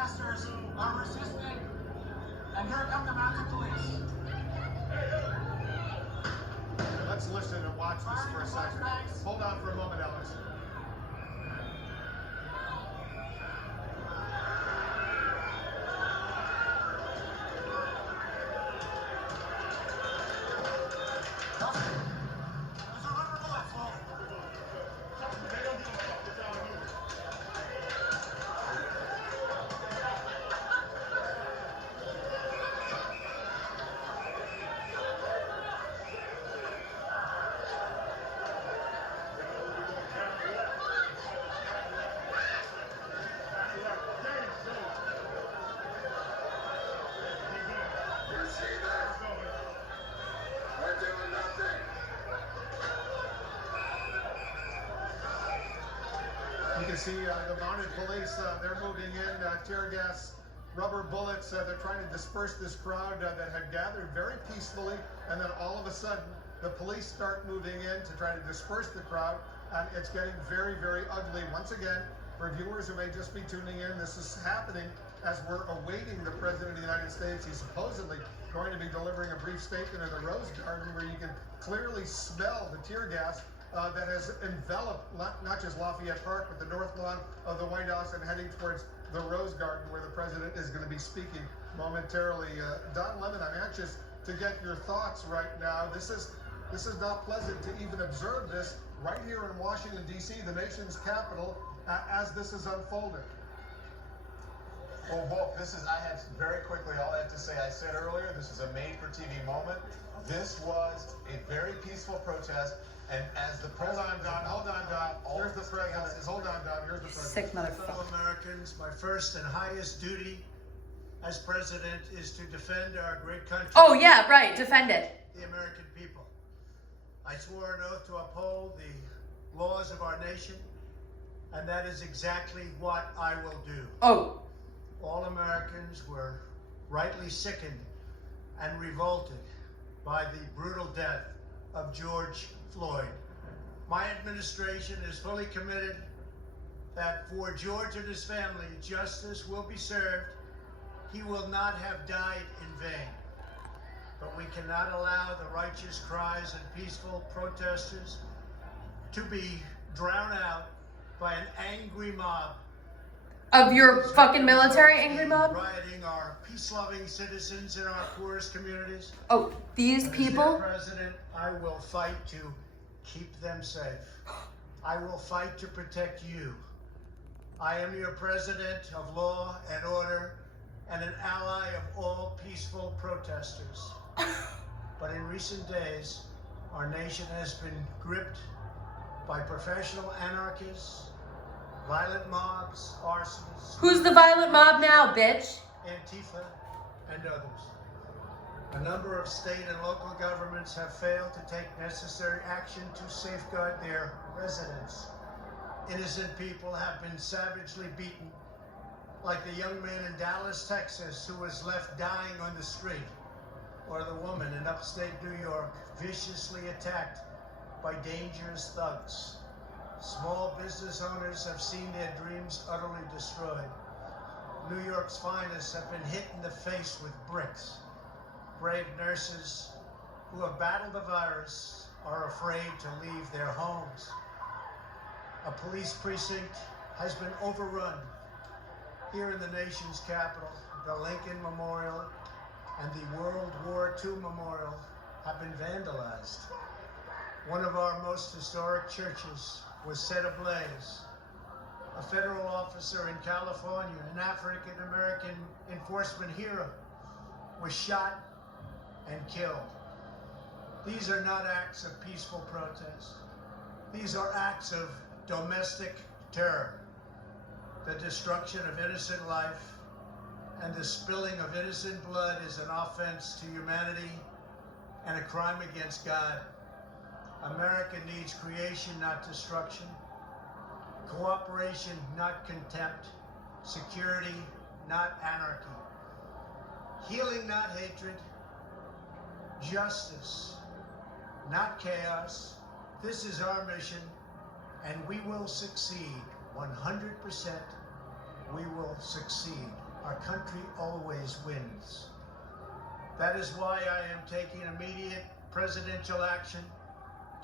protesters are resisting. And here come the mounted police. Let's listen and watch this for a second. Hold on for a moment, Alex. You can see the mounted police, they're moving in, tear gas, rubber bullets. They're trying to disperse this crowd that had gathered very peacefully. And then all of a sudden, the police start moving in to try to disperse the crowd. And it's getting very, very ugly. Once again, for viewers who may just be tuning in, this is happening as we're awaiting the President of the United States. He's supposedly going to be delivering a brief statement in the Rose Garden, where you can clearly smell the tear gas that has enveloped not just Lafayette Park, but the north lawn of the White House, and heading towards the Rose Garden, where the President is going to be speaking momentarily. Don Lemon, I'm anxious to get your thoughts right now. This is not pleasant to even observe this right here in Washington, D.C., the nation's capital, as this is unfolding. Well, Wolf, very quickly, all I have to say, I said earlier, this is a made-for-TV moment. This was a very peaceful protest, and as the president... Hold on, Don. Here's the president. Hold on, Don. Here's the president. Sick motherfucker. Fellow Americans, my first and highest duty as president is to defend our great country. Oh, yeah, right. Defend it. The American people. I swore an oath to uphold the laws of our nation, and that is exactly what I will do. Oh. All Americans were rightly sickened and revolted by the brutal death of George Floyd. My administration is fully committed that for George and his family, justice will be served. He will not have died in vain. But we cannot allow the righteous cries and peaceful protesters to be drowned out by an angry mob. Of your fucking military angry mob? Rioting our peace-loving citizens in our poorest communities. Oh, these As people? their president, I will fight to keep them safe. I will fight to protect you. I am your president of law and order and an ally of all peaceful protesters. But in recent days, our nation has been gripped by professional anarchists, violent mobs, arsonists. Who's the violent mob now, bitch? Antifa, and others. A number of state and local governments have failed to take necessary action to safeguard their residents. Innocent people have been savagely beaten, like the young man in Dallas, Texas, who was left dying on the street, or the woman in upstate New York viciously attacked by dangerous thugs. Small business owners have seen their dreams utterly destroyed. New York's finest have been hit in the face with bricks. Brave nurses who have battled the virus are afraid to leave their homes. A police precinct has been overrun here in the nation's capital. The Lincoln Memorial and the World War II Memorial have been vandalized. One of our most historic churches was set ablaze. A federal officer in California, an African-American enforcement hero, was shot and killed. These are not acts of peaceful protest. These are acts of domestic terror. The destruction of innocent life and the spilling of innocent blood is an offense to humanity and a crime against God. America needs creation, not destruction. Cooperation, not contempt. Security, not anarchy. Healing, not hatred. Justice, not chaos. This is our mission, and we will succeed. 100%, we will succeed. our country always wins. That is why I am taking immediate presidential action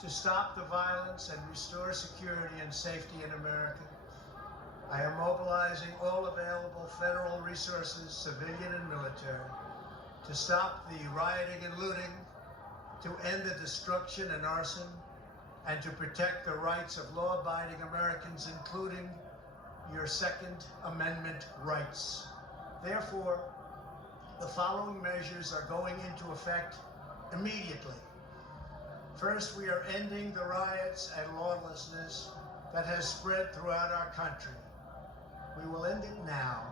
to stop the violence and restore security and safety in America. I am mobilizing all available federal resources, civilian and military, to stop the rioting and looting, to end the destruction and arson, and to protect the rights of law-abiding Americans, including your Second Amendment rights. Therefore, the following measures are going into effect immediately. First, we are ending the riots and lawlessness that has spread throughout our country. We will end it now.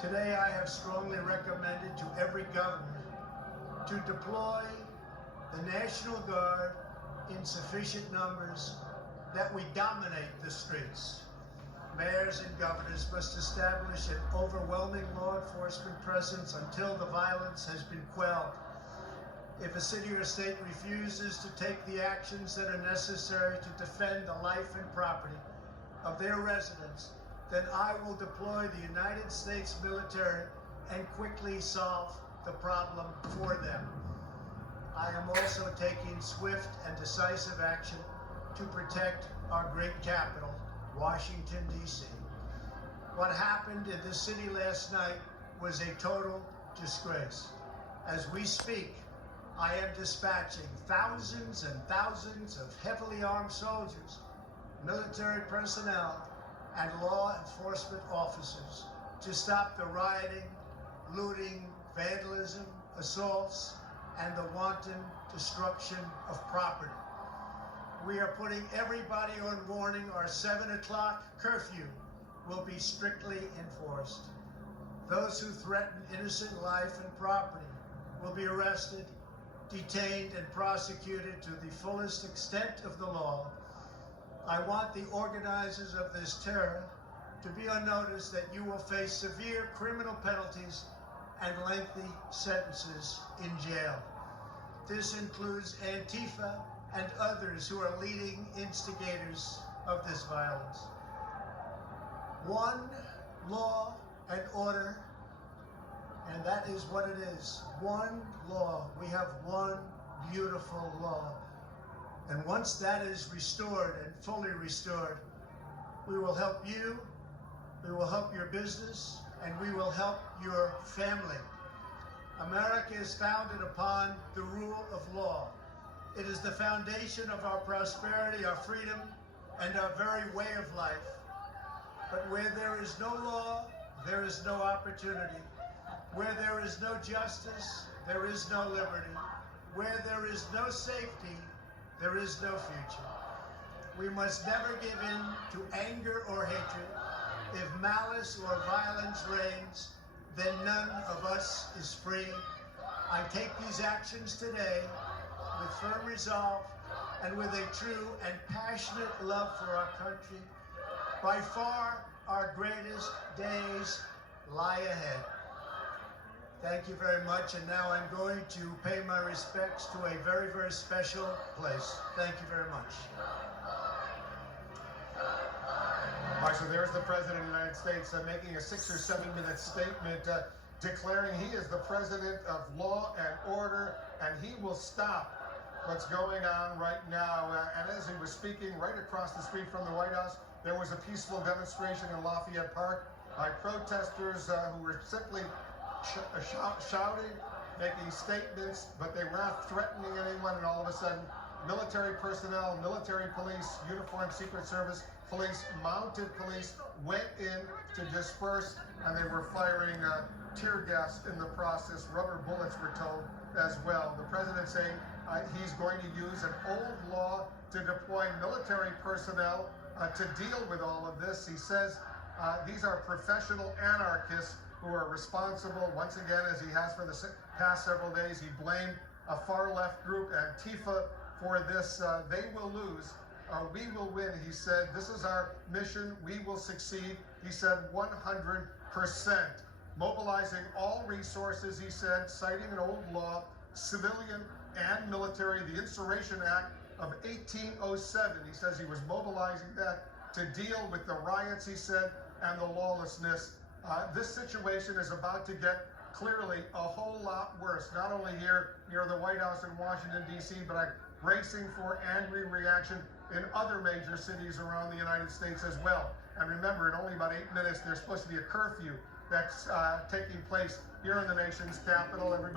Today, I have strongly recommended to every governor to deploy the National Guard in sufficient numbers that we dominate the streets. Mayors and governors must establish an overwhelming law enforcement presence until the violence has been quelled. If a city or state refuses to take the actions that are necessary to defend the life and property of their residents, then I will deploy the United States military and quickly solve the problem for them. I am also taking swift and decisive action to protect our great capital, Washington, D.C. What happened in this city last night was a total disgrace. As we speak, I am dispatching thousands and thousands of heavily armed soldiers, military personnel, and law enforcement officers to stop the rioting, looting, vandalism, assaults, and the wanton destruction of property. We are putting everybody on warning. Our 7 o'clock curfew will be strictly enforced. Those who threaten innocent life and property will be arrested, detained, and prosecuted to the fullest extent of the law. I want the organizers of this terror to be on notice that you will face severe criminal penalties and lengthy sentences in jail. This includes Antifa and others who are leading instigators of this violence. One law and order, and that is what it is. One law. We have one beautiful law. And once that is restored and fully restored, we will help you, we will help your business, and we will help your family. America is founded upon the rule of law. It is the foundation of our prosperity, our freedom, and our very way of life. But where there is no law, there is no opportunity. Where there is no justice, there is no liberty. Where there is no safety, there is no future. We must never give in to anger or hatred. If malice or violence reigns, then none of us is free. I take these actions today with firm resolve and with a true and passionate love for our country. By far, our greatest days lie ahead. Thank you very much, and now I'm going to pay my respects to a very, very special place. Thank you very much. All right, so there's the President of the United States making a 6 or 7 minute statement declaring he is the president of law and order, and he will stop what's going on right now. And as he was speaking right across the street from the White House, there was a peaceful demonstration in Lafayette Park by protesters who were simply shouting, making statements, but they were not threatening anyone. And all of a sudden, military personnel, military police, uniformed Secret Service police, mounted police went in to disperse, and they were firing tear gas in the process. Rubber bullets were told as well. The president saying he's going to use an old law to deploy military personnel to deal with all of this. He says these are professional anarchists who are responsible. Once again, as he has for the past several days, he blamed a far-left group, Antifa, for this. They will lose. We will win, he said. This is our mission. We will succeed, he said, 100%. Mobilizing all resources, he said, citing an old law, civilian and military, the Insurrection Act of 1807. He says he was mobilizing that to deal with the riots, he said, and the lawlessness This situation is about to get clearly a whole lot worse, not only here near the White House in Washington, D.C., but I'm bracing for angry reaction in other major cities around the United States as well. And remember, in only about 8 minutes, there's supposed to be a curfew that's taking place here in the nation's capital. Everybody